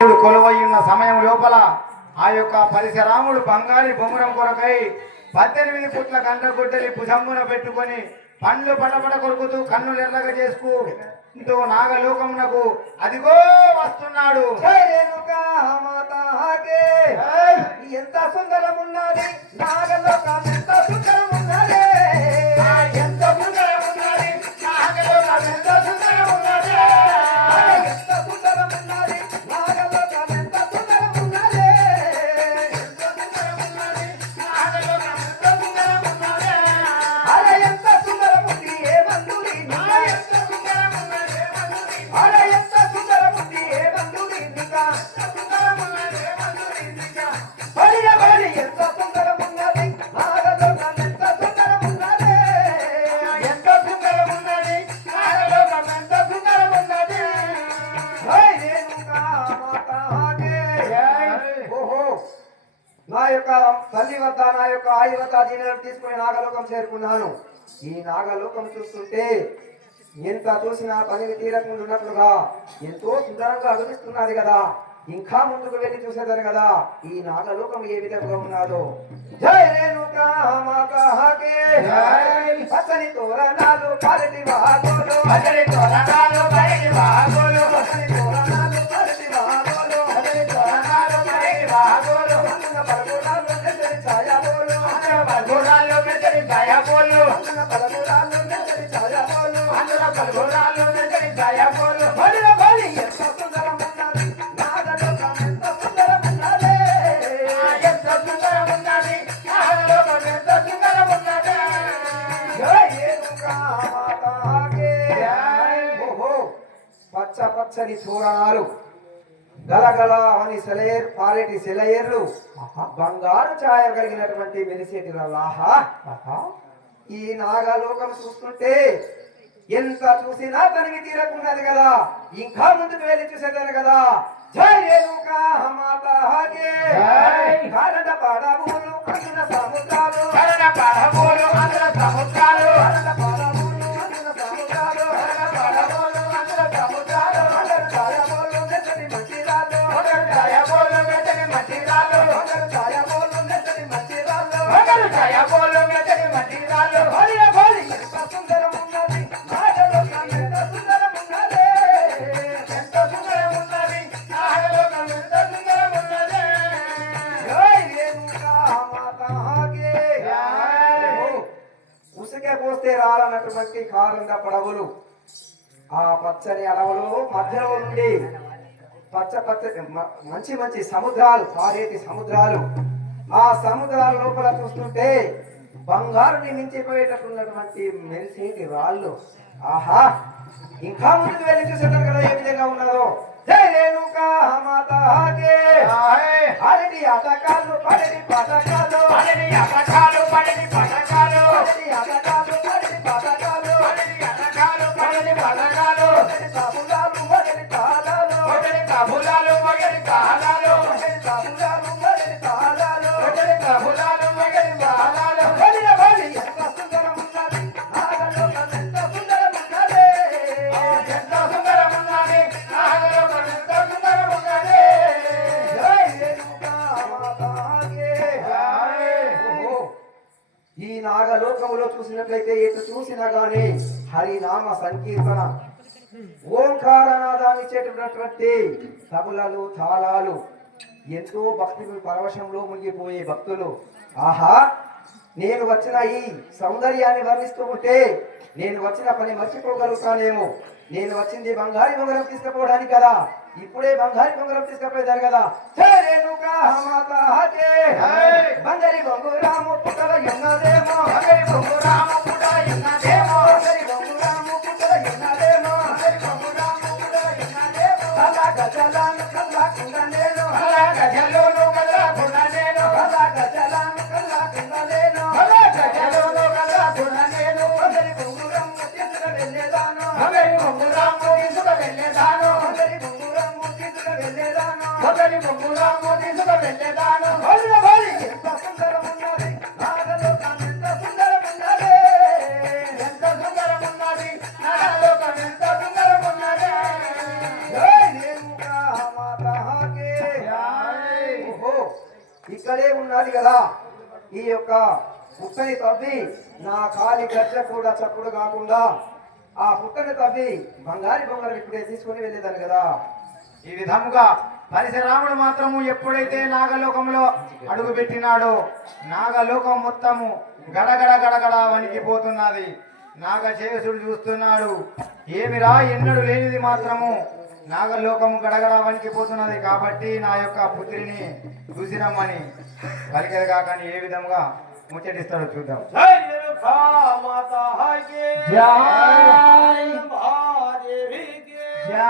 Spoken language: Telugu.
కొలువయ్యున్న సమయం లోపల ఆ యొక్క పరిశరాముడు బంగారి బొమ్మరం కొరకై 18 పుట్ల గంటగుడ్డలి భుజమ్మున పెట్టుకొని పండ్లు పడపడ కొరుకుతూ కన్నులు ఎర్రగా చేసుకుంటూ నాగలోకమునకు అదిగో వస్తున్నాడు. ఎంత సుందరమున్నది నాగలోకం, ఎంత సుందరమున్నది, ఎంత సుందరమున్నది నాగలోకం, ఎంత సుందరమున్నది, ఎంత సుందరమున్నది నాగలోకం, ఎంత సుందరమున్నది, ఎంత సుందరమున్నది నాగలోకం, ఎంత సుందరమున్నది. అరే ఎంత సుందరముంది ఏ మందురి, ఎంత సుందరమున్నది ఏ మందురి, అరే ఎంత సుందరముంది ఏ మందురి నికా, ఎంత సుందరమున్నది ఏ మందురి నికా. బలి బలి ఎంత సుందరమున్నది నాగలోకం, ఎంత సుందరమున్నది, ఎంత సుందరమున్నది నాగలోకం, ఎంత సుందరమున్నది. ఓహో, నా యొక్క తల్లి వద్ద నా యొక్క ఆయి వద్ద దీనిని తీసుకుని నాగలోకం చేరుకున్నాను. ఈ నాగలోకం చూస్తుంటే ఎంత చూసినా పనివి తీరకుండా ఉన్నట్లుగా ఎంతో సుందరంగా అనిపిస్తున్నది కదా. ఇంకా ముందుకు వెళ్ళి చూసేదాన్ని కదా ఈ నాగలోకం ఏ విధంగా ఉన్నదో. జై రేణుకా మాతాకే, పచ్చని తోరణాలు పరటి వాగోలు, పచ్చని తోరణాలు పైకి వాగోలు, పచ్చని తోరణాలు పరటి వాగోలు, పచ్చని తోరణాలు పైకి వాగోలు, అన్న పరగుణాలు నెచ్చరి ఛాయాబోలు, అందులో పల్గొరాలు మెచ్చని దయబోలు, అన్న పరగుణాలు నెచ్చరి ఛాయాబోలు, అందులో పల్గొరాలు మెచ్చని దయబోలు. బలి బలి ఎంత సుందరమున్నది నాగలోకం, ఎంత సుందరమున్నది, ఎంత సుందరమున్నది నాగలోకం, ఎంత సుందరమున్నది. జై రేణుకా మాతాకే. ఓహో, పచ్చ పచ్చని తోరణాలు గలగల అని సెలయేర్ పారేటి సెలయేర్లు, బంగారు ఛాయ కలిగినటువంటి మెరిసేటి లాహా. ఈ నాగలోకం చూస్తుంటే ఎంత చూసినా తనివి తీరకున్నది కదా. ఇంకా ముందుకు వెళ్ళి చూసేదాన్ని కదా. జై రేణుకా మాతాకే. కారణ పడవులు అందున సముద్రాలు, కరణ పడబోలు అందులో సముద్రాలు, కారణ పడవులు అందున సముద్రాలు, కరణ పడబోలు అందులో సముద్రాలు, అందరు ఛాయబోలు నెచ్చని మంచిరాలు, ఒకరు దయబోలు మెచ్చని మట్టిరాలు, అందరు ఛాయబోలు నెచ్చని మంచిరాలు. ఒకరు దయబోలు మెచ్చని మట్టిరాలు. బలి బలి ఎంత సుందరమున్నది నాగలోకం, ఎంత సుందరమున్నది, ఎంత సుందరమున్నది నాగలోకం, ఎంత సుందరమున్నది. జై రేణుకా మాతాకే. ఉసుకే పోస్తే రాలన్నటువంటి కారంగా పడవలు ఆ పచ్చని అడవులు మధ్యలో నుండి పచ్చ పచ్చ మంచి మంచి సముద్రాలు, పారేటి సముద్రాలు. ఆ సముద్రాల లోపల చూస్తుంటే బంగారుని మించిపోయేటట్టున్నటువంటి మెరిసేటి రాళ్ళు. ఆహా, ఇంకా ముందుకు వెళ్ళి చూసేదారు కదా ఏ విధంగా ఉన్నదో. జై రేణుకా మాతాకే. అరటి అటకాలు పడటి పటకాలు, పడని అపకాలు పడని పథకాలు, అరటి అటకాలు పడటి పటకాలు, పడని అటకాలు పడని పథకాలు, పడటి తాబులాలు పడటి తాళాలు, పడని కబులాలు మగని కాలాలు, పడటి తాబులాలు పడటి తాళాలు. పడని కబులాలు మగని కాలాలు. బలి బలి ఎంత సుందరమున్నది నాగలోకం, ఎంత సుందరమున్నది, ఎంత సుందరమున్నది నాగలోకం, ఎంత సుందరమున్నది. జై రేణుకా మాతాకే. ఓహో, ఈ నాగలోకములో చూసినట్లయితే ఎటు చూసినా గాని హరినామ సంకీర్తన, ఓంకారనాదాన్ని ఇచ్చేటటువంటి తబులలు తాళాలు, ఎంతో భక్తి పరవశంలో మునిగిపోయే భక్తులు. ఆహా, నేను వచ్చిన ఈ సౌందర్యాన్ని వర్ణిస్తూ ఉంటే నేను వచ్చిన పని మర్చిపోగలుగుతానేమో. నేను వచ్చింది బంగారి బొంగరం తీసుకుపోవడానికి కదా. ఇప్పుడే బంగారి బొంగరం తీసుకుపోయేదారు కదా. జై రేణుకా మాతాకే. బంగారి బొంగురాము పుట్టల ఎన్నదేమో, మగని బొంగురాము పుటల ఎన్నదేమో, బంగారి బొంగురాము పుట్టల ఎన్నదేమో, మగని బొంగురాము పుటల ఎన్నదేమో. కల్లా గజలాను కల్లా కుండనేను, అలా గజలోను గజాకుండా నేను, కల్లా గజలాను కల్లా కుండనేను, అలా గజలోను గజాకుండా నేను. బంగారి బొంగురాము తీసుకు వెళ్ళేదాను, మగని బొంగురాము తీసుకు వెళ్ళేదాను, బంగారి బొంగురాము తీసుకు వెళ్ళేదాను. మగని బొంగురాము తీసుకు వెళ్ళేదాను. బలి బలి ఎంత సుందరమున్నది నాగలోకం, ఎంత సుందరమున్నది, ఎంత సుందరమున్నది నాగలోకం, ఎంత సుందరమున్నది. జై రేణుకా మాతాకే. ఇక్కడే ఉన్నది కదా ఈ యొక్క పుట్టని తవ్వి నా కాలి గజ్జ కూడా చప్పుడు కాకుండా ఆ పుట్టని తవ్వి బంగారి బొమ్మలు ఇప్పుడే తీసుకొని వెళ్ళేదాన్ని కదా. ఈ విధముగా పరశురాముడు మాత్రము ఎప్పుడైతే నాగలోకంలో అడుగు పెట్టినాడో నాగలోకం మొత్తము గడగడ గడగడ వణికిపోతున్నది. నాగశేషుడు చూస్తున్నాడు, ఏమిరా ఎన్నడు లేనిది మాత్రము నాగలోకము గడగడ వణికిపోతున్నది, కాబట్టి నా యొక్క పుత్రిని చూసిరమ్మని పలికేది కాకని ఏ విధంగా ముచ్చటిస్తాడో చూద్దాం. జై